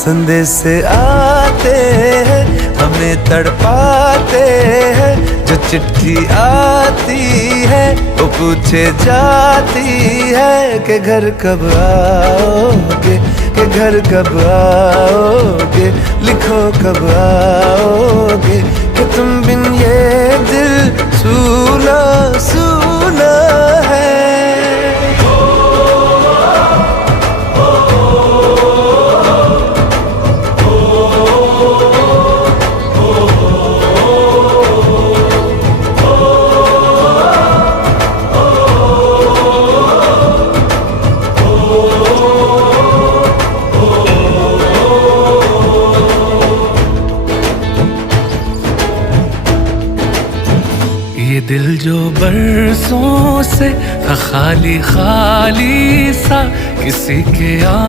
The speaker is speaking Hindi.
संदेश आते हैं हमें तड़पाते हैं, जो चिट्ठी आती है वो पूछे जाती है कि घर कब आओगे, कि घर कब आओगे, लिखो कब आओगे, कि तुम बिन ये दिल सूना सूना है। ये दिल जो बरसों से था खाली खाली सा, किसी के